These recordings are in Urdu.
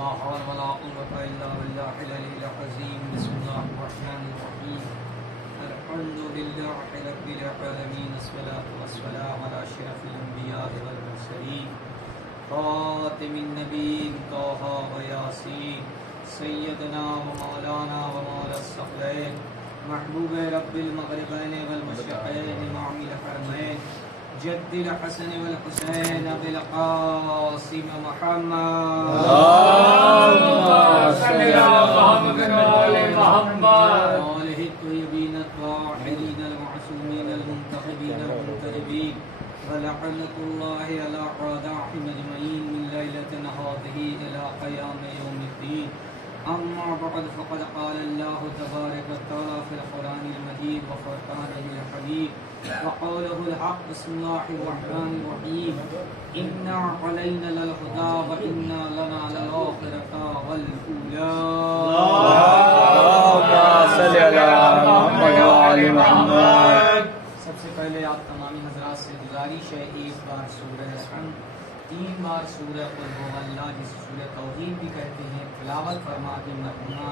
لا حول ولا قوة إلا بالله العلي العظيم. بسم الله الرحمن الرحيم. الحمد لله رب العالمين، الصلاة والسلام على أشرف الأنبياء والمرسلين، خاتم النبيين طه وياسين، سيدنا ومولانا ومولى الثقلين، محبوب رب المغربين والمشرقين، إمام الحرمين، جد الحسن والحسين، أبي القاسم محمد. اللهم صل على محمد وآل محمد. وآله الطيبين الطاهرين المعصومين المنتخبين المنتخبين، ولعنة الله على أعدائهم أجمعين من ليلة هذه إلى قيام يوم الدين. أما بعد، فقد قال الله تبارك وتعالى في القرآن المجيد وفرقانه الحميد وقوله الحق. بسم الله الرحمن الرحيم. إنا علينا للهدى وإنا لنا للآخرة والأولى. اللهم صل على محمد وآل محمد. سب سے پہلے آپ تمامی حضرات سے گزارش ہے، ایک بار سورہ حمد، 3 بار سورہ قل هو اللہ، جس سورہ توحید بھی کہتے ہیں، تلاوت فرما کے مرحومہ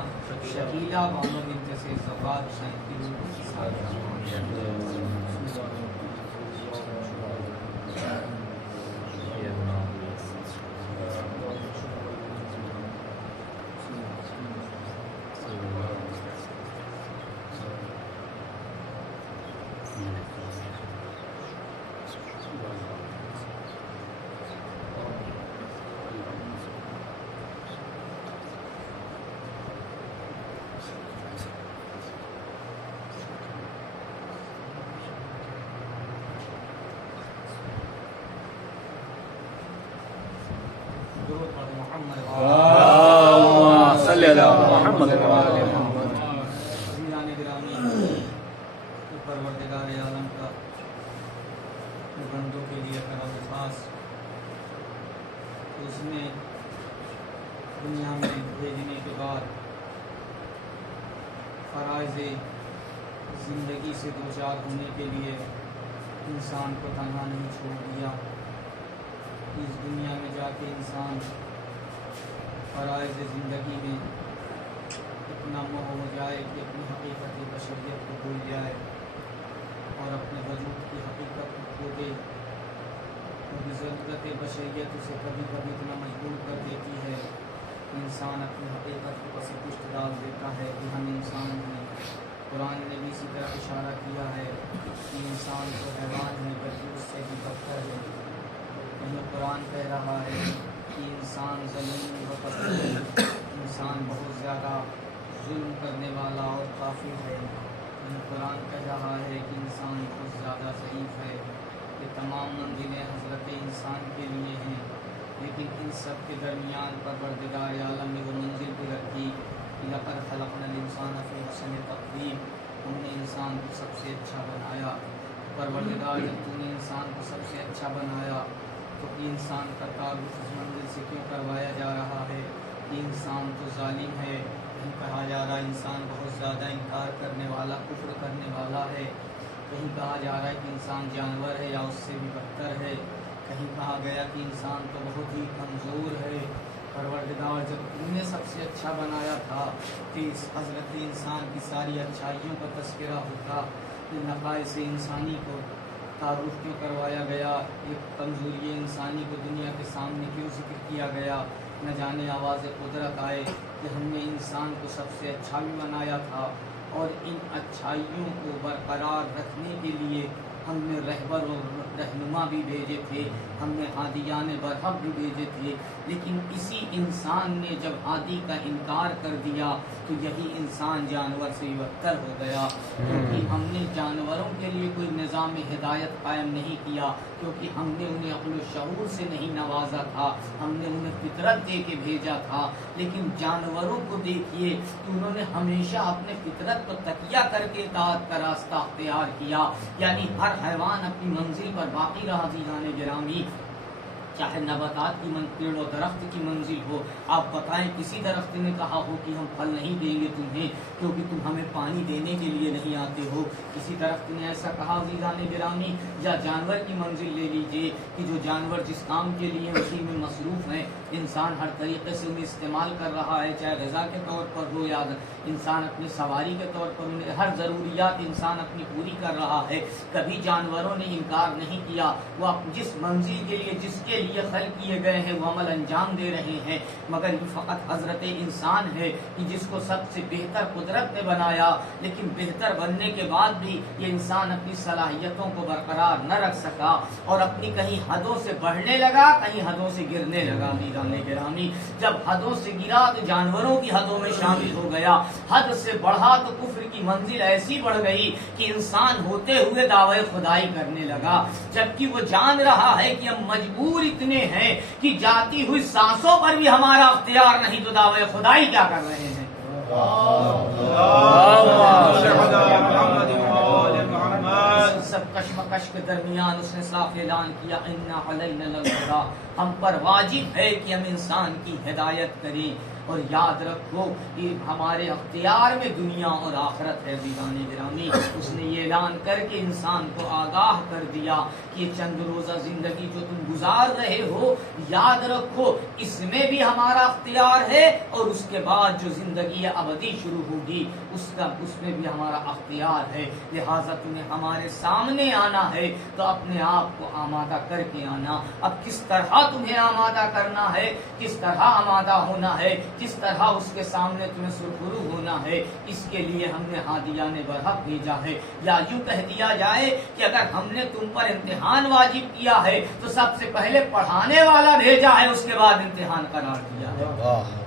شکیلہ بانو بنت سے زواد حسین کی روح کو اللهم صل على محمد وآل محمد. عزیزان گرامی، پروردگار عالم کا بندوں کے لیے کرم خاص، اس نے دنیا میں بھیجنے کے بعد فرائض زندگی سے دوچار ہونے کے لیے انسان کو تنہا نہیں چھوڑ دیا. اس دنیا میں جا کے انسان فرائض زندگی میں اتنا موہ ہو جائے کہ اپنی حقیقت بشریت کو بھول جائے اور اپنے وجود کی حقیقت کو کھو دے. کیونکہ ضرورت بشریت اسے کبھی کبھی اتنا مجبور کر دیتی ہے کہ انسان اپنی حقیقت کو پس پشت ڈال دیتا ہے کہ ہم انسان ہیں. قرآن نے بھی اسی طرح اشارہ کیا ہے کہ انسان تو حیوان ہے بلکہ اس سے بھی بدتر ہے. قرآن کہہ رہا ہے کہ انسان ظلم و تقدیر، انسان بہت زیادہ ظلم کرنے والا اور کافر ہے. قرآن کہہ رہا ہے کہ انسان بہت زیادہ ضعیف ہے. یہ تمام منزلیں حضرت انسان کے لیے ہیں، لیکن ان سب کے درمیان پروردگار عالم نے وہ منزل بھی رکھی کہ لقد خلقنا الانسان فی احسن تقویم. ہم نے انسان کو سب سے اچھا بنایا. پروردگار جب تم نے انسان کو سب سے اچھا بنایا تو انسان کا تعلق اس منزل سے کیوں کروایا جا رہا ہے کہ انسان تو ظالم ہے؟ کہیں کہا جا رہا ہے انسان بہت زیادہ انکار کرنے والا، کفر کرنے والا ہے. کہیں کہا جا رہا ہے کہ انسان جانور ہے یا اس سے بھی بدتر ہے. کہیں کہا گیا کہ انسان تو بہت ہی کمزور ہے. پروردگار جب تم نے سب سے اچھا بنایا تھا کہ اس حضرت انسان کی ساری اچھائیوں کا تذکرہ ہوتا، نقائص انسانی کو تعارف کیوں کروایا گیا، یہ کمزوری انسانی کو دنیا کے سامنے کیوں ذکر کیا گیا؟ نہ جانے آواز قدرت آئے کہ ہم نے انسان کو سب سے اچھا بھی بنایا تھا اور ان اچھائیوں کو برقرار رکھنے کے لیے ہم نے رہبر اور رہنما بھی بھیجے تھے، ہم نے ہادیان برحق بھی بھیجے تھے. لیکن اسی انسان نے جب ہادی کا انکار کر دیا تو یہی انسان جانور سے بدتر ہو گیا. کیونکہ ہم نے جانوروں کے لیے کوئی نظام ہدایت قائم نہیں کیا، کیونکہ ہم نے انہیں عقل و شعور سے نہیں نوازا تھا، ہم نے انہیں فطرت دے کے بھیجا تھا. لیکن جانوروں کو دیکھیے کہ انہوں نے ہمیشہ اپنے فطرت کو تکیہ کر کے اطاعت کا راستہ اختیار کیا. یعنی ہر حیوان اپنی منزل پر باقی رہا. عزیزان گرامی، چاہے نباتات کی پیڑ و درخت کی منزل ہو. آپ بتائیں کسی درخت نے کہا ہو کہ ہم پھل نہیں دیں گے تمہیں کیونکہ تم ہمیں پانی دینے کے لیے نہیں آتے ہو. کسی درخت نے ایسا کہا عزیزان گرامی. یا جانور کی منزل لے لیجئے کہ جو جانور جس کام کے لیے اسی میں مصروف ہیں, انسان ہر طریقے سے انہیں استعمال کر رہا ہے, چاہے غذا کے طور پر ہو یا انسان اپنی سواری کے طور پر انہیں ہر ضروریات انسان اپنی پوری کر رہا ہے. کبھی جانوروں نے انکار نہیں کیا, وہ جس منزل کے لیے جس کے لیے خلق کیے گئے ہیں وہ عمل انجام دے رہے ہیں. مگر یہ فقط حضرت انسان ہے کہ جس کو سب سے بہتر قدرت نے بنایا, لیکن بہتر بننے کے بعد بھی یہ انسان اپنی صلاحیتوں کو برقرار نہ رکھ سکا اور اپنی کہیں حدوں سے بڑھنے لگا, کہیں حدوں سے گرنے لگا. میران گرامی, جب حدوں سے گرا تو جانوروں کی حدوں میں شامل ہو گیا, حد سے بڑھا تو کفر کی منزل ایسی بڑھ گئی کہ انسان ہوتے ہوئے دعوی خدائی کرنے لگا, جبکہ وہ جان رہا ہے کہ ہم مجبور اتنے ہیں کہ جاتی ہوئی سانسوں پر بھی ہمارا اختیار نہیں, تو دعوی خدائی کیا کر رہے ہیں. سب کشمکش کے درمیان اس نے صاف اعلان کیا, انا علینا للہدیٰ, ہم پر واجب ہے کہ ہم انسان کی ہدایت کریں. اور یاد رکھو یہ ہمارے اختیار میں دنیا اور آخرت ہے. عزیزان گرامی, اس نے یہ اعلان کر کے انسان کو آگاہ کر دیا کہ یہ چند روزہ زندگی جو تم گزار رہے ہو, یاد رکھو اس میں بھی ہمارا اختیار ہے, اور اس کے بعد جو زندگی ابدی شروع ہوگی اس میں بھی ہمارا اختیار ہے. لہٰذا تمہیں ہمارے سامنے آنا ہے تو اپنے آپ کو آمادہ کر کے آنا. اب کس طرح تمہیں آمادہ کرنا ہے, کس طرح آمادہ ہونا ہے, کس طرح اس کے سامنے تمہیں سرخرو ہونا ہے, اس کے لیے ہم نے ہادیان برحق بھیجا ہے. یا یوں کہہ دیا جائے کہ اگر ہم نے تم پر امتحان واجب کیا ہے تو سب سے پہلے پڑھانے والا بھیجا ہے, اس کے بعد امتحان قرار دیا ہے.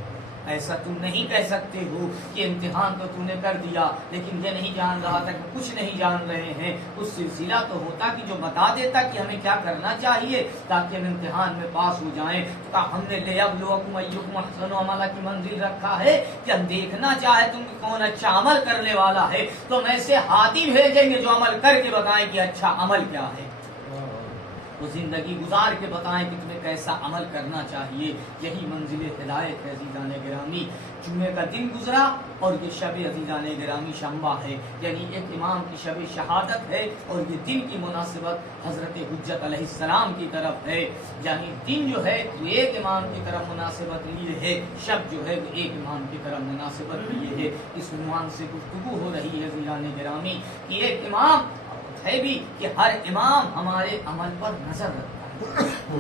ایسا تم نہیں کہہ سکتے ہو کہ امتحان تو تم نے کر دیا لیکن یہ نہیں جان رہا تھا کہ کچھ نہیں جان رہے ہیں. کچھ سلسلہ تو ہوتا کہ جو بتا دیتا کہ ہمیں کیا کرنا چاہیے تاکہ ہم امتحان میں پاس ہو جائیں. تو ہم نے لیبلوکم ایکم احسن عملا کی منزل رکھا ہے کہ ہم دیکھنا چاہے تم کون اچھا عمل کرنے والا ہے, تو ہم ایسے ہادی بھیجیں گے جو عمل کر کے بتائیں کہ اچھا عمل کیا ہے, وہ زندگی گزار کے بتائیں کہ تمہیں کیسا عمل کرنا چاہیے. یہی منزل ہدایت ہے. عزیزان گرامی, جمعے کا دن گزرا اور یہ شب عزیزان گرامی شنبہ ہے, یعنی ایک امام کی شب شہادت ہے, اور یہ دن کی مناسبت حضرت حجت علیہ السلام کی طرف ہے. یعنی دن جو ہے وہ ایک امام کی طرف مناسبت لیے ہے, شب جو ہے وہ ایک امام کی طرف مناسبت لیے ہے. اس عنوان سے گفتگو ہو رہی ہے عزیزان گرامی کہ ایک امام ہے بھی کہ ہر امام ہمارے عمل پر نظر رکھتا ہے.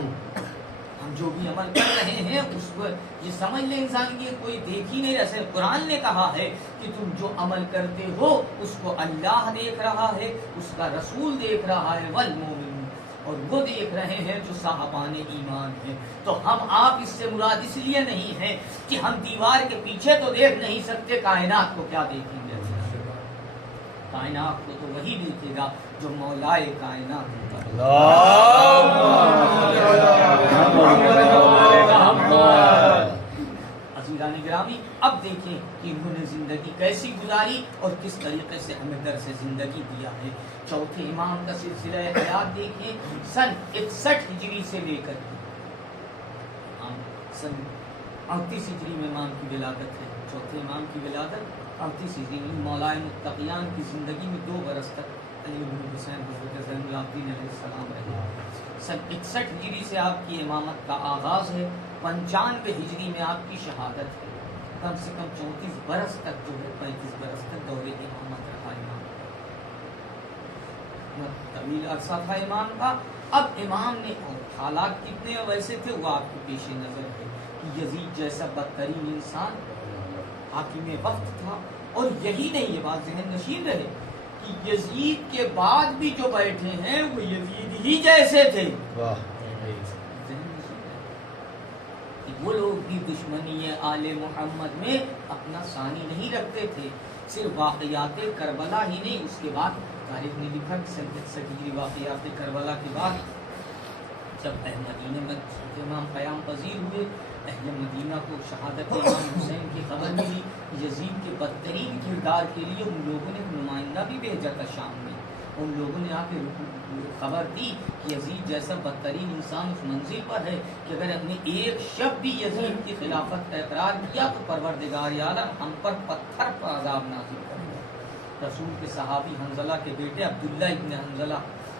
ہم جو بھی عمل کر رہے ہیں اس کو یہ سمجھ لیں انسان کی کوئی دیکھ ہی نہیں. ایسے قرآن نے کہا ہے کہ تم جو عمل کرتے ہو اس کو اللہ دیکھ رہا ہے, اس کا رسول دیکھ رہا ہے, والمومنون, اور وہ دیکھ رہے ہیں جو صاحبان ایمان ہیں. تو ہم آپ اس سے مراد اس لیے نہیں ہے کہ ہم دیوار کے پیچھے تو دیکھ نہیں سکتے, کائنات کو کیا دیکھیں گے. کائنات کو تو وہی دیکھے گا جو مولائے کائنات ہوگا. عزیزان گرامی, اب دیکھیں کہ انہوں نے زندگی کیسی گزاری اور کس طریقے سے ہمیں درس زندگی دیا ہے. چوتھے امام کا سلسلہ حیات دیکھیں, سن 61 ہجری سے لے کر سن 38 ہجری میں امام کی ولادت ہے. چوتھے امام کی ولادت 38 ہجری میں. مولائے متقیان کی زندگی میں 2 برس تک علی بن حسین حضرت زین العابدین علیہ السلام رہے. سن 61 ہجری سے آپ کی امامت کا آغاز ہے, 95 ہجری میں آپ کی شہادت ہے. کم سے کم 34 برس تک جو ہے 35 برس تک دور امامت رہا امام. طویل عرصہ تھا امام کا. اب امام نے حالات کتنے ویسے تھے وہ آپ کے پیش نظر ہے کہ یزید جیسا بدترین انسان حاکم وقت تھا, اور یہی نہیں, یہ بات ذہن نشین رہے کہ یزید کے بعد بھی جو بیٹھے ہیں وہ یزید ہی جیسے تھے. وہ لوگ بھی دشمنی آل محمد میں اپنا ثانی نہیں رکھتے تھے. صرف واقعات کربلا ہی نہیں, اس کے بعد تاریخ نے لکھا کہ واقعات کربلا کے بعد جب مدینہ میں امام قیام پذیر ہوئے, اہل مدینہ کو شہادت امام حسین کی خبر ملی. یزید کے بدترین کردار کے لیے ان لوگوں نے ایک نمائندہ بھی بھیجا تھا شام میں, ان لوگوں نے آ کے خبر دی کہ یزید جیسا بدترین انسان اس منزل پر ہے کہ اگر ہم نے ایک شب بھی یزید کی خلافت کا اقرار کیا تو پروردگار عالم ہم پر پتھر پر عذاب نازل کرے گا۔ رسول کے صحابی حنظلہ کے بیٹے عبداللہ ابن حنظلہ،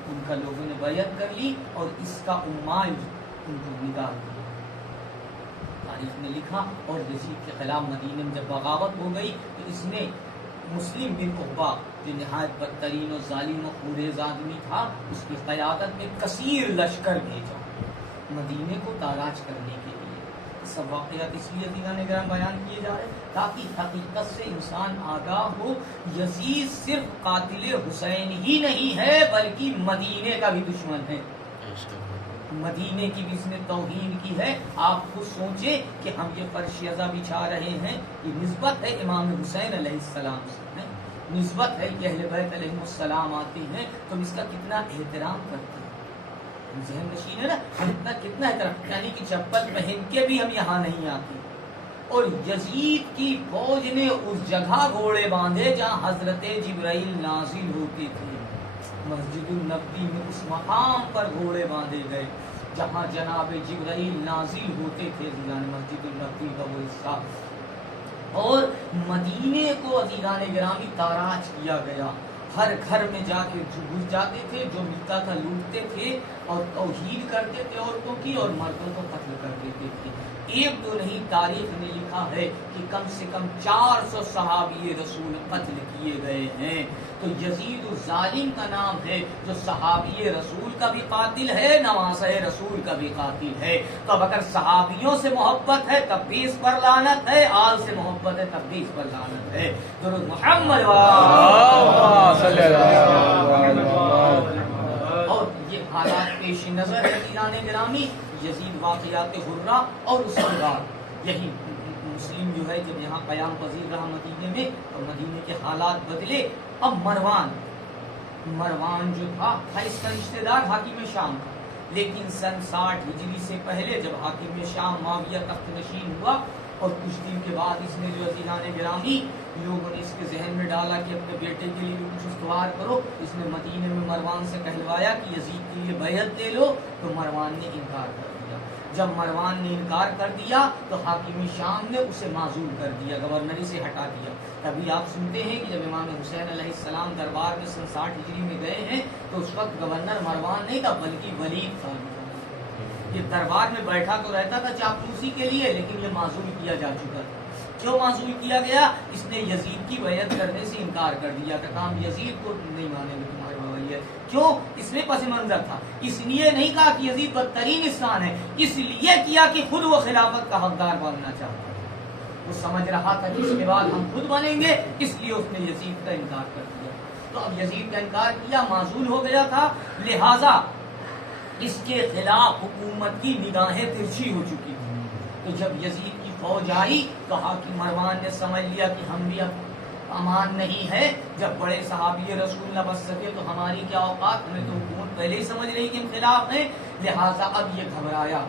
ان کا لوگوں نے بیعت کر لی اور اس کا عمال ان کو نکال دیا۔ تاریخ نے لکھا اور یزید کے خلاف مدینے میں جب بغاوت ہو گئی تو اس نے مسلم بن عقبہ جو نہایت بدترین و ظالم و خوریز آدمی تھا، اس کی قیادت میں کثیر لشکر بھیجا مدینے کو تاراج کرنے کے لیے۔ سب واقعات اس لیے دیوان گرام بیان کیے جا رہے تاکہ حقیقت سے انسان آگاہ ہو۔ یزید صرف قاتل حسین ہی نہیں ہے بلکہ مدینے کا بھی دشمن ہے، مدینے کی بھی اس نے توہین کی ہے۔ آپ خود سوچیں کہ ہم یہ فرش ازا بچھا رہے ہیں، یہ نسبت ہے امام حسین علیہ السلام سے، نسبت ہے کہ اہل بیت علیہ السلام آتے ہیں تو ہم اس کا کتنا احترام کرتے ہیں، ذہن نشین ہے نا، ہم کتنا احترام، یعنی کہ چپل پہن کے بھی ہم یہاں نہیں آتے۔ اور یزید کی فوج نے اس جگہ گھوڑے باندھے جہاں حضرت جبرائیل نازل ہوتے تھے، مسجد النبی میں اس مقام پر گھوڑے باندھے گئے جہاں جناب جبرائیل نازل ہوتے تھے، یعنی مسجد النبی کا وہ حصہ۔ اور مدینے کو عزیزان گرامی تاراج کیا گیا، ہر گھر میں جا کے گھس جاتے تھے، جو ملتا تھا لوٹتے تھے اور توہین کرتے تھے عورتوں کی، اور مردوں کو قتل کر دیتے تھے۔ ایک دو نہیں، تاریخ نے لکھا ہے کہ کم سے کم 400 صحابی رسول قتل کیے گئے ہیں۔ تو یزید الظالم کا نام ہے جو صحابی رسول کا بھی قاتل ہے، نواسہ رسول کا بھی قاتل ہے۔ تو اب اگر صحابیوں سے محبت ہے تب بھی اس پر لعنت ہے، آل سے محبت ہے تب بھی اس پر لعنت ہے۔ درود محمد اور یہ حالات پیش نظر ہے دیوان گرامی، یزید واقعات حرہ اور اس کے بعد یہی مسلم جو ہے جب یہاں قیام پذیر رہا مدینے میں، اور مدینے کے حالات بدلے۔ اب مروان جو تھا اس کا رشتہ دار حاکم شام تھا، لیکن سن 60 ہجری سے پہلے جب حاکم شام معاویہ تخت نشین ہوا اور کچھ دن کے بعد اس نے جو عزیزان گرامی لوگوں نے اس کے ذہن میں ڈالا کہ اپنے بیٹے کے لیے کچھ استوار کرو، اس نے مدینے میں مروان سے کہلوایا کہ یزید کے لیے بیعت دے لو، تو مروان نے انکار کر دیا۔ جب مروان نے انکار کر دیا تو حاکم شام نے اسے معزول کر دیا، گورنری سے ہٹا دیا۔ تبھی آپ سنتے ہیں کہ جب امام حسین علیہ السلام دربار میں سن 60 ہجری میں گئے ہیں تو اس وقت گورنر مروان نہیں تھا بلکہ ولید تھا۔ یہ دربار میں بیٹھا تو رہتا تھا چاپلوسی کے لیے، لیکن یہ معزول کیا جا چکا تھا۔ کیوں معزول کیا گیا؟ اس نے یزید کی بیعت کرنے سے انکار کر دیا کہ کام یزید کو نہیں مانے گے تمہارے ولی۔ کیوں؟ اس میں پس منظر تھا، اس لیے نہیں کہا کہ یزید بدترین انسان ہے، اس لیے کیا کہ خود وہ خلافت کا حقدار بننا چاہتا تھا۔ وہ سمجھ رہا تھا کہ اس کے بعد ہم خود بنیں گے، اس لیے اس نے یزید کا انکار کر دیا۔ تو اب یزید کا انکار کیا، معزول ہو گیا تھا، لہذا اس کے خلاف حکومت کی نگاہیں ترچھی ہو چکی تھی۔ تو جب یزید کی فوج آئی تو حاکم مروان نے سمجھ لیا کہ ہم بھی اب امان نہیں ہے، جب بڑے صحابی رسول نہ بچ سکے تو ہماری کیا اوقات، ہمیں تو حکومت پہلے ہی سمجھ رہی کہ ہم خلاف ہیں، لہٰذا اب یہ گھبرایا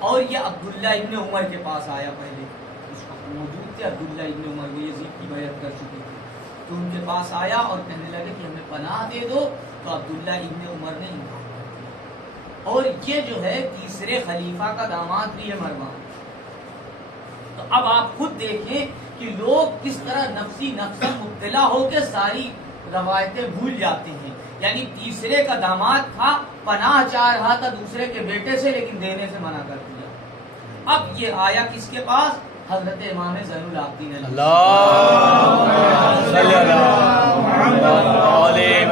اور یہ عبداللہ ابن عمر کے پاس آیا۔ پہلے اس وقت موجود تھے عبداللہ ابن عمر، وہ یزید کی بیعت کر چکے تھے، تو ان کے پاس آیا اور کہنے لگے کہ ہمیں پناہ دے دو، تو عبداللہ ابن عمر نے انکار کر دیا۔ اور یہ جو ہے تیسرے خلیفہ کا داماد بھی ہے مروان۔ تو اب آپ خود دیکھیں کہ لوگ کس طرح نفسی نفسن مبتلا ہو کے ساری روایتیں بھول جاتے ہیں۔ یعنی تیسرے کا داماد تھا، پناہ چاہ رہا تھا دوسرے کے بیٹے سے، لیکن دینے سے منع کر دیا۔ اب یہ آیا کس کے پاس؟ حضرت امام زین العابدین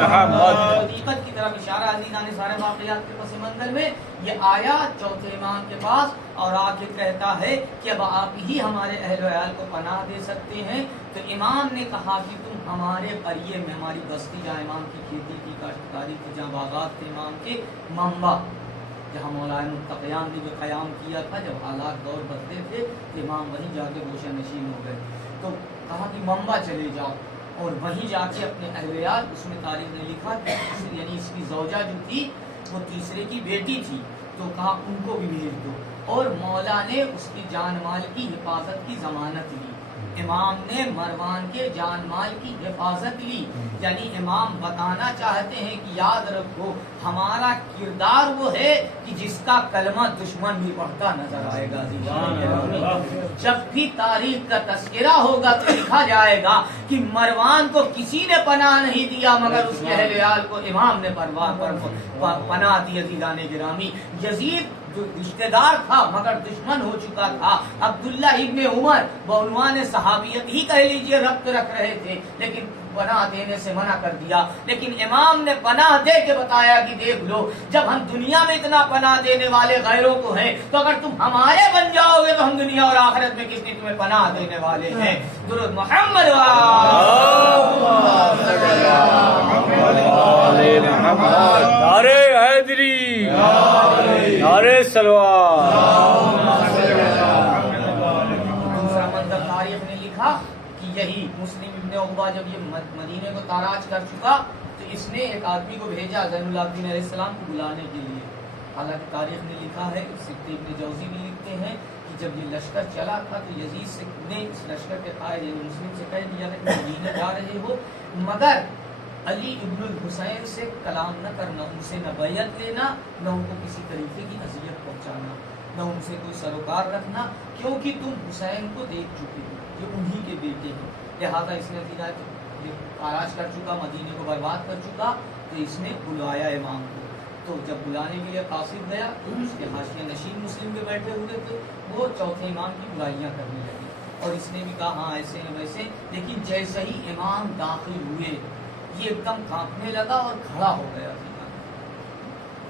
حقیقت کی طرف اشارہ عزیزان سارے واقعات کے پس منظر میں یہ آیا چوتھے امام کے پاس اور آ کے کہتا ہے کہ اب آپ ہی ہمارے اہل و عیال کو پناہ دے سکتے ہیں۔ تو امام نے کہا کہ تم ہمارے قریے میں، ہماری بستی جہاں امام کی کھیتی کی، کاشتکاری کی، جہاں باغات تھے امام کے، منبع جہاں مولانا متقیان نے جو قیام کیا تھا، جب حالات دور بدلے تھے تو امام وہیں جا کے گوشہ نشین ہو گئے۔ تو کہا کہ منبع چلے جاؤ اور وہیں جا کے اپنے اہل عیال، اس میں تاریخ نے لکھا کہ یعنی اس کی زوجہ جو تھی وہ تیسرے کی بیٹی تھی، تو کہا ان کو بھی بھیج دو، اور مولا نے اس کی جان مال کی حفاظت کی ضمانت لی امام نے مروان کے جان مال کی حفاظت لی. یعنی امام بتانا چاہتے ہیں کہ یاد رکھو ہمارا کردار وہ ہے کہ جس کا کلمہ دشمن بھی پڑھتا نظر آئے گا. جب بھی تاریخ کا تذکرہ ہوگا تو لکھا جائے گا کہ مروان کو کسی نے پناہ نہیں دیا مگر اس کے اہل عیال کو امام نے پناہ دی. عزیزان گرامی یزید جو رشتہ دار تھا مگر دشمن ہو چکا تھا. عبداللہ ابن عمر بعنوان صحابیت ہی کہہ لیجئے ربط رکھ رہے تھے لیکن پناہ دینے سے منع کر دیا. لیکن امام نے پناہ دے کے بتایا کہ دیکھ لو جب ہم دنیا میں اتنا پناہ دینے والے غیروں کو ہیں تو اگر تم ہمارے بن جاؤ گے تو ہم دنیا اور آخرت میں کس نے تمہیں پناہ دینے والے ہیں. درود محمد نعرے حیدری نعرے سلوات. دوسرا منظر تاریخ نے لکھا کہ یہی مسلم ابن عقبہ جب یہ مدینے کو تاراج کر چکا تو اس نے ایک آدمی کو بھیجا زین العابدین علیہ السلام کو بلانے کے لیے. حالانکہ تاریخ نے لکھا ہے, سکت ابن جوزی بھی لکھتے ہیں کہ جب یہ لشکر چلا تھا تو یزید سے نے اس لشکر کے قائد مسلم سے کہہ دیا کہ مدینے جا رہے ہو مگر علی ابن الحسین سے کلام نہ کرنا, ان سے نہ بیعت لینا, نہ ان کو کسی طریقے کی اذیت پہنچانا, نہ ان سے کوئی سروکار رکھنا, کیونکہ تم حسین کو دیکھ چکے ہو, یہ انہی کے بیٹے ہیں. لہٰذا اس نے تاراج کر چکا, مدینے کو برباد کر چکا, تو اس نے بلایا امام کو. تو جب بلانے کے لیے قاصد گیا تو اس کے حاشیہ نشین مسلم کے بیٹھے ہوئے تھے, وہ چوتھے امام کی برائیاں کرنے لگے اور اس نے بھی کہا ہاں ایسے ہیں ویسے. لیکن جیسے ہی امام داخل ہوئے یہ ایک دم کانپنے لگا اور کھڑا ہو گیا.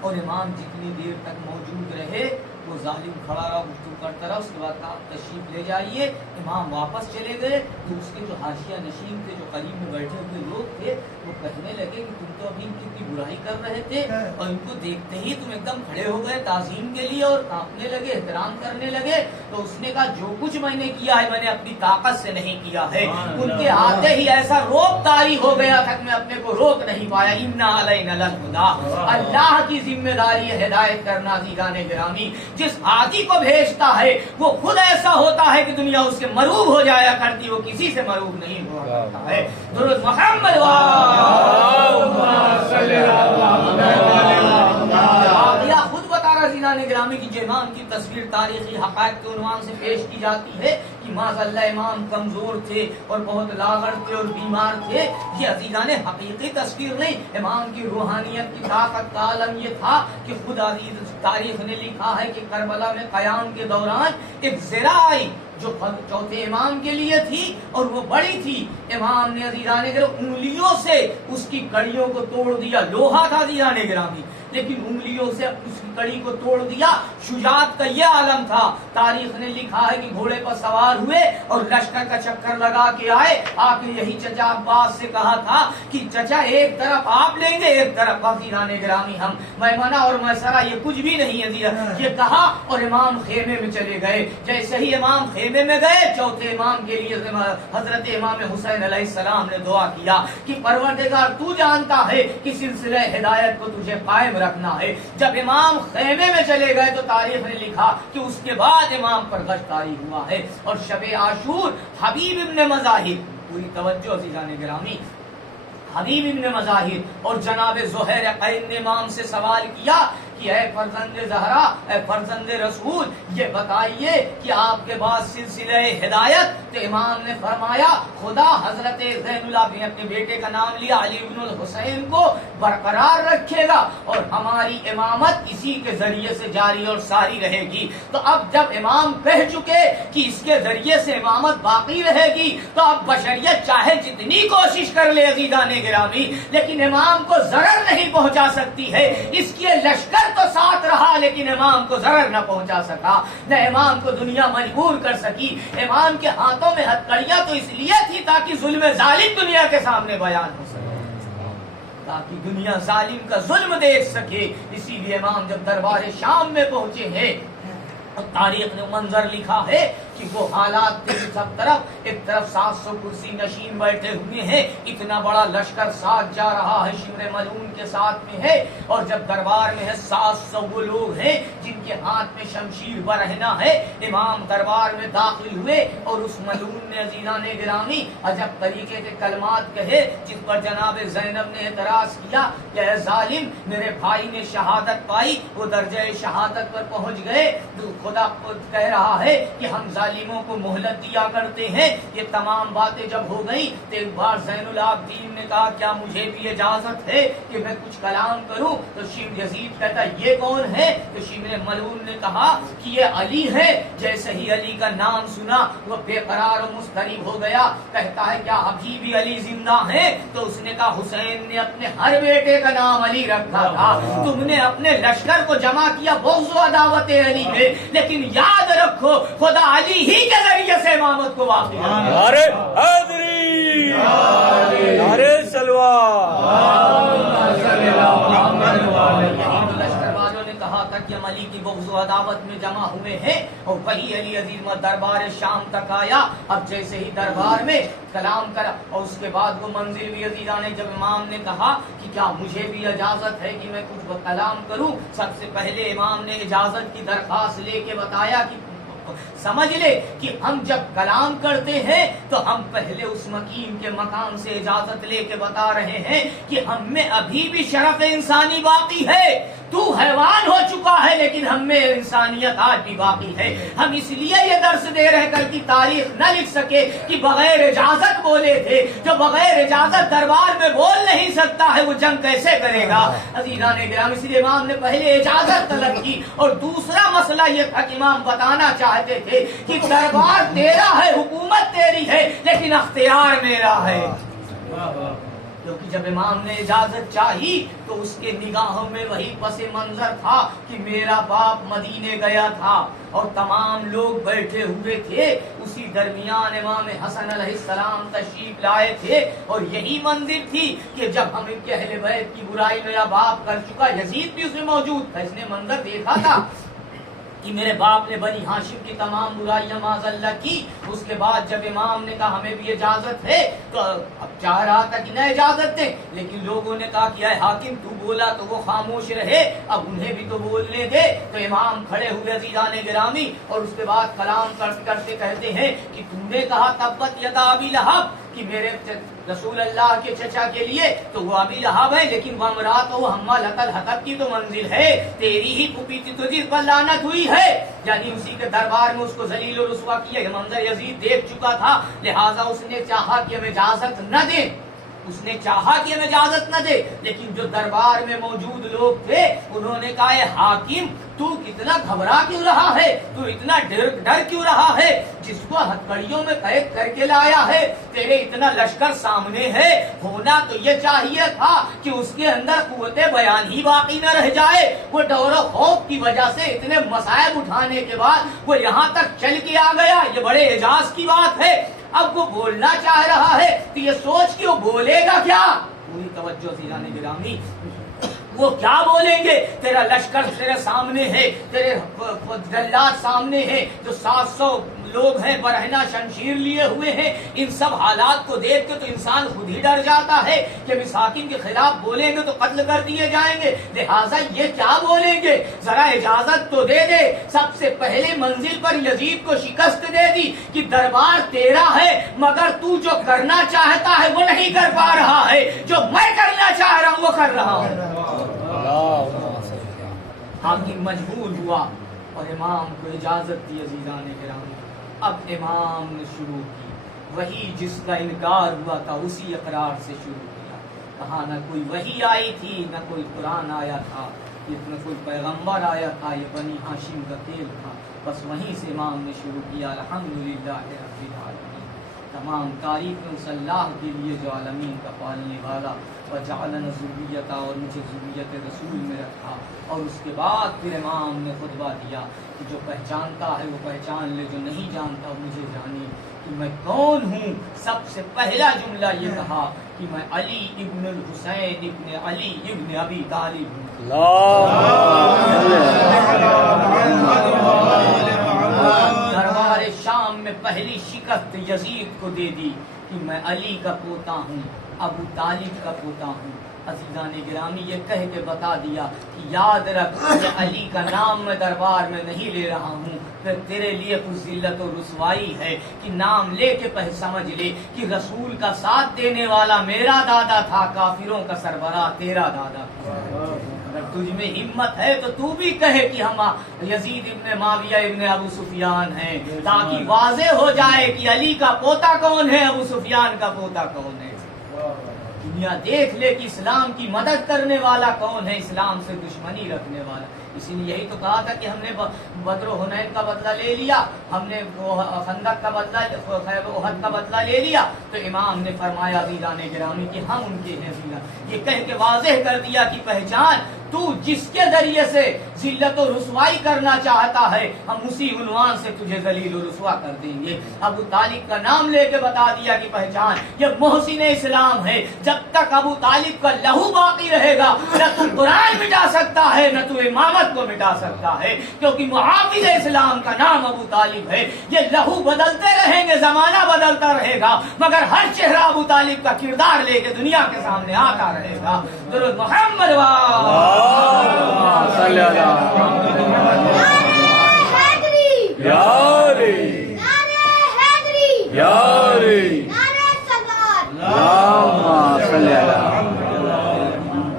اور امام جتنی دیر تک موجود رہے وہ ظالم کھڑا رہا, گفتگو کرتا رہا. اس کے بعد آپ تشریف لے جائیے. امام واپس چلے گئے تو اس کے جو حاشیہ نشین تھے, جو قریب میں بیٹھے ہوئے لوگ تھے, وہ کہنے لگے کہ تم تو ابھی ان کی برائی کر رہے تھے اور ان کو دیکھتے ہی تم ایک دم کھڑے ہو گئے تعظیم کے لیے اور کانپنے لگے, احترام کرنے لگے. تو اس نے کہا جو کچھ میں نے کیا ہے میں نے اپنی طاقت سے نہیں کیا ہے, ان کے آتے ہی ایسا روب طاری ہو گیا تھا کہ میں اپنے کو روک نہیں پایا. انا علینا للہدیٰ, اللہ کی ذمہ داری ہے ہدایت کرنا. عزیزان گرامی جس ہادی کو بھیجتا ہے وہ خود ایسا ہوتا ہے کہ دنیا اس کے مروب ہو جایا کرتی, وہ کسی سے مروب نہیں ہوا کرتا ہے. درود محمد خود بتا رہا زینان گرامی کی امام کی تصویر تاریخی حقائق کے عنوان سے پیش کی جاتی ہے کہ معاذ اللہ امام کمزور تھے اور بہت لاغر تھے اور بیمار تھے. یہ عزیزان حقیقی تصویر نہیں, امام کی روحانیت کی طاقت کا عالم یہ تھا کہ خود عزیز تاریخ نے لکھا ہے کہ کربلا میں قیام کے دوران ایک زرہ آئی جو چوتھے امام کے لیے تھی اور وہ بڑی تھی. امام نے عزیزان انگلیوں سے اس کی کڑیوں کو توڑ دیا. لوہا تھا عزیزان گرامی لیکن انگلیوں سے اس کی کڑی کو توڑ دیا. شجاعت کا یہ عالم تھا. تاریخ نے لکھا ہے کہ گھوڑے پر سوار ہوئے اور لشکر کا چکر لگا کے آئے. آ کے یہی چچا عباس سے کہا تھا کہ چچا ایک طرف آپ لیں گے ایک طرف عزیزان گرامی ہم. میمنہ اور میسرہ یہ کچھ بھی نہیں ہے یہ کہا اور امام خیمے میں چلے گئے. جیسے ہی امام خیمے میں گئے چوتھے امام کے لیے حضرت امام حسین علیہ السلام نے دعا کیا کہ پروردگار تو جانتا ہے کہ سلسلہ ہدایت کو تجھے قائم رکھنا ہے. جب امام خیمے میں چلے گئے تو تاریخ نے لکھا کہ اس کے بعد امام پر غش طاری ہوا ہے. اور شب عاشور حبیب ابن مظاہر, پوری توجہ عزیزان گرامی, حبیب ابن مظاہر اور جناب زہیر قین نے امام سے سوال کیا کہ اے فرزند زہرا, اے فرزند رسول, یہ بتائیے کہ آپ کے بعد سلسلہ ہدایت. تو امام نے فرمایا خدا حضرت زین العابدین, اپنے بیٹے کا نام لیا, علی ابن الحسین کو برقرار رکھے گا اور ہماری امامت اسی کے ذریعے سے جاری اور ساری رہے گی. تو اب جب امام کہہ چکے کہ اس کے ذریعے سے امامت باقی رہے گی تو اب بشریت چاہے جتنی کوشش کر لے عزیزان گرامی لیکن امام کو ضرر نہیں پہنچا سکتی ہے. اس کے لشکر تو ساتھ رہا لیکن امام کو ضرر نہ پہنچا سکا, نہ امام کو دنیا مجبور کر سکی. امام کے ہاتھوں میں ہتھکڑیاں تو اس لیے تھی تاکہ ظلم ظالم دنیا کے سامنے بیان ہو سکے, تاکہ دنیا ظالم کا ظلم دیکھ سکے. اسی لیے امام جب دربار شام میں پہنچے ہیں اور تاریخ نے منظر لکھا ہے کہ وہ حالات تھے کہ سب طرف ایک طرف 700 کرسی نشین بیٹھے ہوئے ہیں، اتنا بڑا لشکر ساتھ جا رہا ہے، شمر ملعون کے ساتھ میں ہے، اور جب دربار میں ہے 700 وہ لوگ ہیں جن کے ہاتھ میں شمشیر برہنہ ہے، امام دربار میں داخل ہوئے اور اس ملعون نے عزیزان گرامی عجب طریقے کے کلمات کہے، جس پر جناب زینب نے اعتراض کیا کہ اے ظالم، میرے بھائی نے شہادت پائی، وہ درجہ شہادت پر پہنچ گئے، خدا خود کہہ رہا ہے کہ ہم ظالموں کو مہلت دیا کرتے ہیں۔ یہ تمام باتیں جب ہو گئی تو ایک بار زین العابدین نے کہا کیا مجھے بھی اجازت ہے کہ میں کچھ کلام کروں؟ تو شیخ یزید کہتا یہ کون ہے؟ تو شمر ملعون نے کہا کہ یہ علی ہے۔ جیسے ہی علی کا نام سنا وہ بے قرار و مضطرب ہو گیا، کہتا ہے کیا ابھی بھی علی زندہ ہے؟ تو اس نے کہا حسین نے اپنے ہر بیٹے کا نام علی رکھا تھا، تم نے اپنے لشکر کو جمع کیا بغض و عداوت علی میں، لیکن یاد رکھو خدا علی ہی کے ذریعے سے امامت کو واقع ہے۔ نعرہ حیدری، نعرہ سلوات، لشکر والوں نے کہا تھا کہ ہم علی کی بغض و عداوت میں جمع ہوئے ہیں، اور وہی علی عزیز دربار شام تک آیا۔ اب جیسے ہی دربار میں کلام کرا اور اس کے بعد وہ منزل بھی عزیزان نے جب امام نے کہا کہ کیا مجھے بھی اجازت ہے کہ میں کچھ کلام کروں، سب سے پہلے امام نے اجازت کی درخواست لے کے بتایا کہ سمجھ لے کہ ہم جب کلام کرتے ہیں تو ہم پہلے اس مکین کے مقام سے اجازت لے کے بتا رہے ہیں کہ ہم میں ابھی بھی شرف انسانی باقی ہے۔ تو حیوان ہو چکا ہے لیکن ہم میں انسانیت آج بھی باقی ہے۔ ہم اس لیے یہ درس دے رہے کل کی تاریخ نہ لکھ سکے کہ بغیر اجازت بولے تھے، جو بغیر اجازت دربار میں بول نہیں سکتا ہے وہ جنگ کیسے کرے گا؟ عزیزان گرامی، اس لیے امام نے پہلے اجازت طلب کی، اور دوسرا مسئلہ یہ تھا کہ امام بتانا چاہتے تھے کہ دربار تیرا ہے، حکومت تیری ہے، لیکن اختیار میرا ہے۔ کیونکہ جب امام نے اجازت چاہی تو اس کے نگاہوں میں وہی پس منظر تھا کہ میرا باپ مدینے گیا تھا اور تمام لوگ بیٹھے ہوئے تھے، اسی درمیان امام حسن علیہ السلام تشریف لائے تھے، اور یہی منظر تھی کہ جب ہم ان کے اہل بیت کی برائی میرا باپ کر چکا، یزید بھی اس میں موجود تھا، اس نے منظر دیکھا تھا کہ میرے باپ نے بنی ہاشم کی تمام برائیاں معاذ اللہ کی۔ اس کے بعد جب امام نے کہا ہمیں بھی اجازت ہے تو اب چاہ رہا تھا کہ نہ اجازت دیں، لیکن لوگوں نے کہا کہ اے حاکم تو بولا تو وہ خاموش رہے، اب انہیں بھی تو بولنے دے۔ تو امام کھڑے ہوئے عزیزان گرامی اور اس کے بعد کلام کرتے کہتے ہیں کہ تم نے کہا تبت یدا ابی لہب کہ میرے رسول اللہ کے چچا کے لیے تو وہ ابی لہب ہے، لیکن وہ امرات و حمالۃ الحطب کی تو منزل ہے، تیری ہی پھوپھی تھی، تجھ پر لعنت ہوئی ہے، یعنی اسی کے دربار میں اس کو ذلیل و رسوا کیا۔ یہ منظر یزید دیکھ چکا تھا، لہٰذا اس نے چاہا کہ ہمیں اجازت نہ دیں، اس نے چاہا کہ ہمیں اجازت نہ دے، لیکن جو دربار میں موجود لوگ تھے انہوں نے کہا اے حاکم تو کتنا گھبرا کیوں رہا ہے، تو اتنا ڈر کیوں رہا ہے، جس کو ہتھکڑیوں میں قید کر کے لایا ہے، تیرے اتنا لشکر سامنے ہے، ہونا تو یہ چاہیے تھا کہ اس کے اندر قوت بیان ہی باقی نہ رہ جائے۔ وہ ڈور و خوف کی وجہ سے اتنے مصائب اٹھانے کے بعد وہ یہاں تک چل کے آ گیا، یہ بڑے اعجاز کی بات ہے۔ اب وہ بولنا چاہ رہا ہے تو یہ سوچ کہ وہ بولے گا کیا، پوری توجہ عزیزان گرامی، وہ کیا بولیں گے؟ تیرا لشکر تیرے سامنے ہے، تیرے جلاد سامنے ہے، جو 700 لوگ ہیں برہنہ شمشیر لیے ہوئے ہیں، ان سب حالات کو دیکھ کے تو انسان خود ہی ڈر جاتا ہے کہ مساکین کے خلاف بولیں گے تو قتل کر دیے جائیں گے، لہٰذا یہ کیا بولیں گے، ذرا اجازت تو دے دے۔ سب سے پہلے منزل پر یزید کو شکست دے دی کہ دربار تیرا ہے، مگر تو جو کرنا چاہتا ہے وہ نہیں کر پا رہا ہے، جو میں کرنا چاہ رہا ہوں وہ کر رہا ہوں۔ حاکم مجبور ہوا اور امام کو اجازت دی عزیزان کرام۔ اب امام نے شروع کی وہی جس کا انکار ہوا تھا اسی اقرار سے شروع کیا، کہا نہ کوئی وحی آئی تھی، نہ کوئی قرآن آیا تھا، نہ کوئی پیغمبر آیا تھا، یہ بنی ہاشم کا تیل تھا، بس وہیں سے امام نے شروع کیا الحمدللہ رب العالمین، تمام تعریفیں اس اللہ کے لیے جو عالمین کا پالنے والا، وجعلنا ذریتہ، اور مجھے ذریت رسول میں رکھا۔ اور اس کے بعد پھر امام نے خطبہ دیا کہ جو پہچانتا ہے وہ پہچان لے، جو نہیں جانتا وہ مجھے جانے کہ میں کون ہوں۔ سب سے پہلا جملہ یہ کہا کہ میں علی ابن الحسین ابن علی ابن ابی طالب ہوں۔ دربار شام پہلی شکست یزید کو دے دی کہ میں علی کا پوتا ہوں، ابو طالب کا پوتا ہوں۔ عزیزان گرامی یہ کہہ کے بتا دیا کہ یاد رکھ کہ علی کا نام میں دربار میں نہیں لے رہا ہوں، پھر تیرے لیے کچھ ذلت و رسوائی ہے کہ نام لے کے سمجھ لے کہ رسول کا ساتھ دینے والا میرا دادا تھا، کافروں کا سربراہ تیرا دادا تھا۔ اگر تجھ میں ہمت ہے تو تو بھی کہے کہ ہم یزید ابن معاویہ ابن ابو سفیان ہیں، تاکہ واضح ہو جائے کہ علی کا پوتا کون ہے، ابو سفیان کا پوتا کون ہے۔ دنیا دیکھ لے کہ اسلام کی مدد کرنے والا کون ہے، اسلام سے دشمنی رکھنے والا۔ اسی لیے یہی تو کہا تھا کہ ہم نے بدر و حنین کا بدلہ لے لیا، ہم نے خندق کا بدلہ، خیبر احد کا بدلہ لے لیا، تو امام نے فرمایا عزیزان گرامی کہ ہم ان کے ہیں ذلہ، یہ کہہ کے واضح کر دیا کہ پہچان تو جس کے ذریعے سے ذلت و رسوائی کرنا چاہتا ہے، ہم اسی عنوان سے تجھے ذلیل و رسوا کر دیں گے۔ ابو طالب کا نام لے کے بتا دیا کہ پہچان یہ محسن اسلام ہے، جب تک ابو طالب کا لہو باقی رہے گا نہ تو قرآن مٹا سکتا ہے نہ تو امامت کو مٹا سکتا ہے، کیونکہ محافظ اسلام کا نام ابو طالب ہے۔ یہ لہو بدلتے رہیں گے، زمانہ بدلتا رہے گا، مگر ہر چہرہ ابو طالب کا کردار لے کے دنیا کے سامنے آتا رہے گا۔ درود محمد صلی اللہ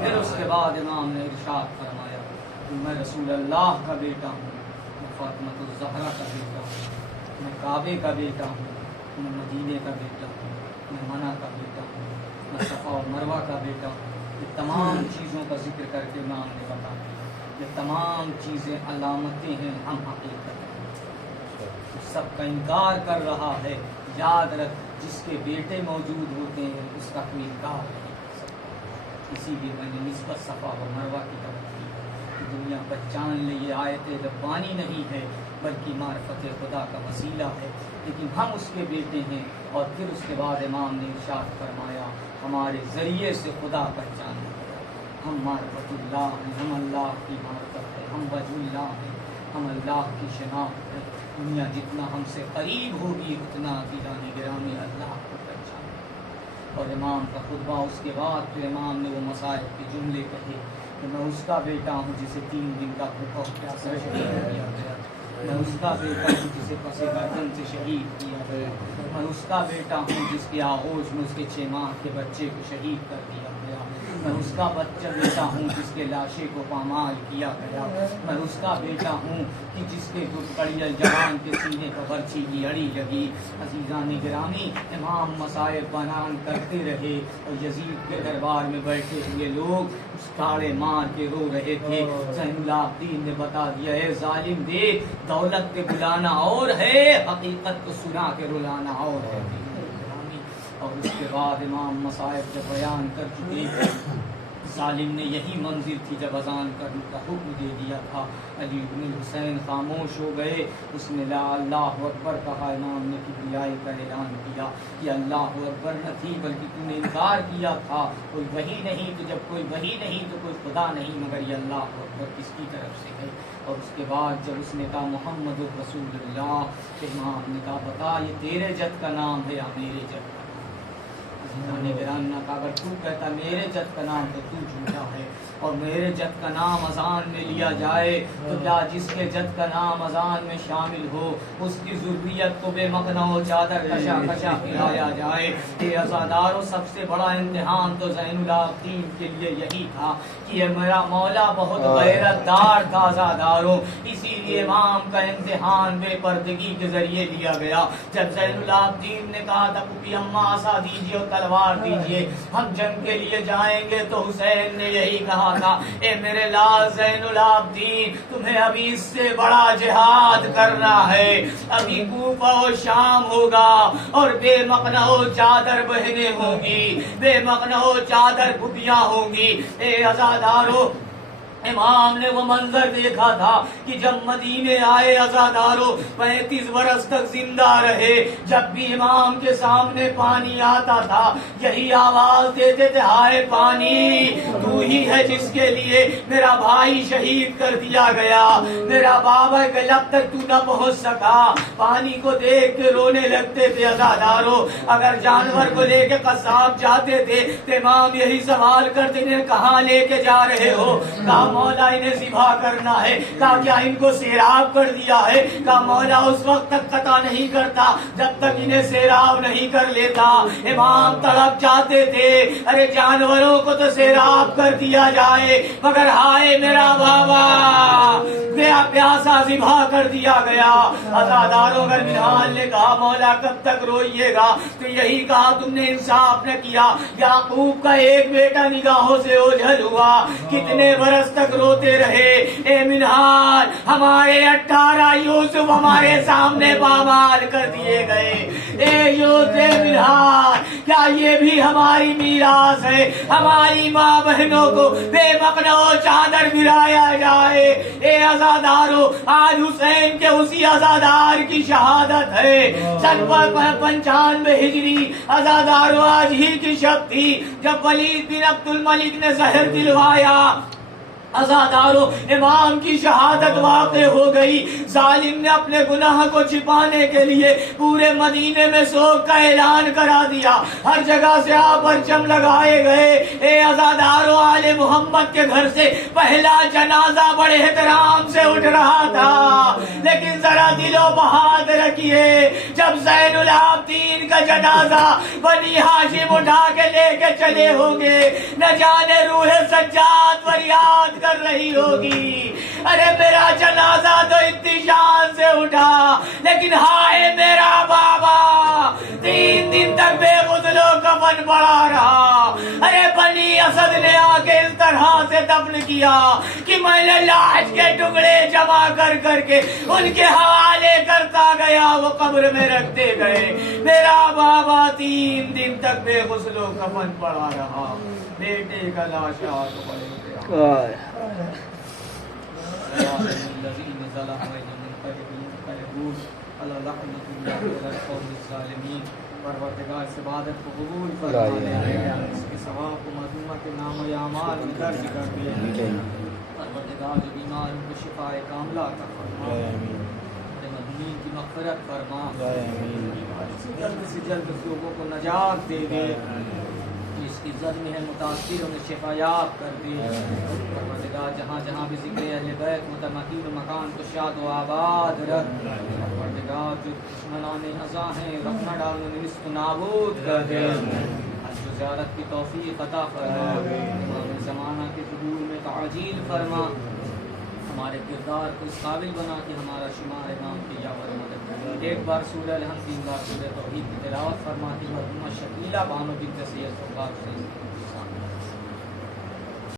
پھر اس کے بعد امام نے ارشاد فرمایا کہ میں رسول اللہ کا بیٹا ہوں، میں فاطمہ الزہرا کا بیٹا ہوں، میں کعبے کا بیٹا ہوں، میں مدینے کا بیٹا ہوں، میں منع کا بیٹا ہوں، میں صفا اور مروہ کا بیٹا ہوں۔ یہ تمام چیزوں کا ذکر کر کے امام نے بتایا یہ تمام چیزیں علامتیں ہیں، ہم حقیقت سب کا انکار کر رہا ہے۔ یاد رکھ جس کے بیٹے موجود ہوتے ہیں اس کا کوئی انکار نہیں کر سکتا۔ اسی لیے میں نے نسبت صفا و مروہ کی طرف کی، دنیا پہچان لے یہ آیت ربانی نہیں ہے بلکہ معرفت خدا کا وسیلہ ہے، لیکن ہم اس کے بیٹے ہیں۔ اور پھر اس کے بعد امام نے ارشاد فرمایا ہمارے ذریعے سے خدا پہچان، ہم معرفت اللہ ہیں، ہم اللہ کی معرفت ہے، ہم وجہ اللہ ہیں، ہم اللہ کی شناخت ہے۔ دنیا جتنا ہم سے قریب ہوگی اتنا عزیزان گرامی اللہ کو پہچان۔ اور امام کا خطبہ اس کے بعد پھر امام نے وہ مسائل کے جملے کہے کہ میں اس کا بیٹا ہوں جسے 3 دن کا بھوکا پیاسا شہید کیا گیا، میں اس کا بیٹا ہوں جسے پس گردن سے شہید کیا گیا، میں اس کا بیٹا ہوں جس کے آغوش میں اس کے 6 ماہ کے بچے کو شہید کر دیا گیا، میں اس کا بچہ بیٹا ہوں جس کے لاشے کو پامال کیا گیا، میں اس کا بیٹا ہوں کہ جس کے کڑیل جوان کے سینے پر برچھی کی اڑی لگی۔ عزیزان گرامی امام مسائل بیان کرتے رہے اور یزید کے دربار میں بیٹھے ہوئے لوگ اس تاڑے مار کے رو رہے تھے۔ زین العابدین نے بتا دیا اے ظالم دیکھ دولت کے بلانا اور ہے، حقیقت کو سنا کے رلانا اور ہے۔ اور اس کے بعد امام مصائب جب بیان کر چکے، ظالم نے یہی منزل تھی جب اذان کرنے کا حکم دے دیا تھا، علی بن حسین خاموش ہو گئے، اس نے لا اللہ اکبر کہا، امام نے کبریائی کا اعلان کیا کہ اللہ اکبر نہ تھی بلکہ تو نے انکار کیا تھا، کوئی وحی نہیں، تو جب کوئی وحی نہیں تو کوئی خدا نہیں، مگر یہ اللہ اکبر کس کی طرف سے ہے۔ اور اس کے بعد جب اس نے کہا محمد رسول اللہ، امام نے کہا بتا یہ تیرے جد کا نام ہے یا میرے جد کا؟ اگر تو کہتا میرے جد کا نام تو تو جھوٹا ہے، اور میرے جد کا نام اذان میں لیا جائے تو کیا جس کے جد کا نام اذان میں شامل ہو اس کی ذریت کو بے مقنع و چادر کشا کشا کھلایا جائے۔ یہ عزاداروں سب سے بڑا امتحان تو زین العابدین کے لیے یہی تھا کہ یہ میرا مولا بہت غیرت دار تھا عزاداروں، اسی لیے امام کا امتحان بے پردگی کے ذریعے لیا گیا۔ جب زین العابدین نے کہا تھا پھوپھی اماں عصا دیجیے اور تلوار دیجیے، ہم جنگ کے لیے جائیں گے، تو حسین نے یہی کہا تھا اے میرے لال زین العابدین تمہیں ابھی اس سے بڑا جہاد کرنا ہے، ابھی کوفہ و شام ہوگا اور بے مقنع و چادر بہنیں ہوں گی، بے مقنع و چادر پھوپھیاں ہوں گی۔ اے عزادارو امام نے وہ منظر دیکھا تھا کہ جب مدینے آئے عزادارو 35 برس تک زندہ رہے. جب بھی امام کے سامنے پانی آتا تھا یہی آواز دیتے تھے ہائے پانی تو ہی ہے جس کے لیے میرا بھائی شہید کر دیا گیا, میرا بابا کے لب تک تو نہ پہنچ سکا. پانی کو دیکھ کے رونے لگتے تھے عزادارو. اگر جانور کو لے کے قصاب جاتے تھے تو امام یہی سوال کرتے تھے کہاں لے کے جا رہے ہو؟ کہا مولا انہیں ذبح کرنا ہے. کہا کیا ان کو سیراب کر دیا ہے؟ کہا مولا اس وقت تک قطع نہیں کرتا جب تک انہیں سیراب نہیں کر لیتا. امام تڑپ جاتے تھے ارے جانوروں کو تو سیراب کر دیا جائے مگر ہائے میرا بابا میرا پیاسا ذبح کر دیا گیا. عزاداروں اگر منہال نے کہا مولا کب تک روئیے گا تو یہی کہا تم نے انصاف نہ کیا. یعقوب کا ایک بیٹا نگاہوں سے اوجھل ہوا کتنے برس تک روتے رہے. اے منہال ہمارے 18 یوسف ہمارے سامنے پامال کر دیے گئے. اے یوسف منہال کیا یہ بھی ہماری میراث ہے؟ ہماری ماں بہنوں کو بے مقنع چادر گرایا جائے. اے عزادارو آج حسین کے اسی عزادار کی شہادت ہے. سن 95 ہجری عزادارو آج ہی کی شب تھی جب ولید بن عبد الملک نے زہر دلوایا. عزادارو امام کی شہادت واقع ہو گئی. ظالم نے اپنے گناہ کو چھپانے کے لیے پورے مدینے میں سوگ کا اعلان کرا دیا. ہر جگہ سے پرچم لگائے گئے. اے عزادارو آل محمد کے گھر سے پہلا جنازہ بڑے احترام سے اٹھ رہا تھا لیکن ذرا دل و بہاد رکھیے جب زین العابدین کا جنازہ بنی ہاشم اٹھا کے لے کے چلے ہوں گے نہ جانے روح سجاد فریاد کر رہی ہوگی ارے میرا جنازہ تو اتنی شان سے اٹھا لیکن ہائے میرا بابا 3 دن تک بے غسل و کفن پڑا رہا. ارے بنی اسد نے آ کے اس طرح سے دفن کیا کہ میں نے لاش کے ٹکڑے جمع کر کر کے ان کے حوالے کرتا گیا وہ قبر میں رکھتے گئے. میرا بابا 3 دن تک بے غسل و کفن پڑا رہا. بیٹے کا لاشا تو پڑے الذين ظلموا منقلبون على لعنة الله على القوم الظالمين. پروردگار اس عبادت کو قبول فرما اس کے ثواب کو مظلومت نام و اعمال میں درج کر دے. پروردگار جو بیمار ان کو شفاء کاملہ عطا فرما. مدنین کی مغفرت فرما. جلد سے جلد لوگوں کو نجات دے دے. اس کی زد میں ہے متاثر انہیں شفا یاب کر دے. پروردگار جہاں جہاں بھی ذکر اہل بیت متمکن مکان کو شاد و آباد رکھ. پروردگار جو دشمنان ازاں ہیں رکھنا ڈالنے نست نابود کر دے. حج و زیارت کی توفیق عطا فرما. امام زمانہ کے حضور میں تعجیل فرما. ہمارے کردار کو اس قابل بنا کہ ہمارا شمار امام کی یا مدد. ایک بار سورہ الحمد 3 بار سورہ توحید کی تلاوت فرماتی مرحومہ شکیلہ بانو بنت سید فقار سے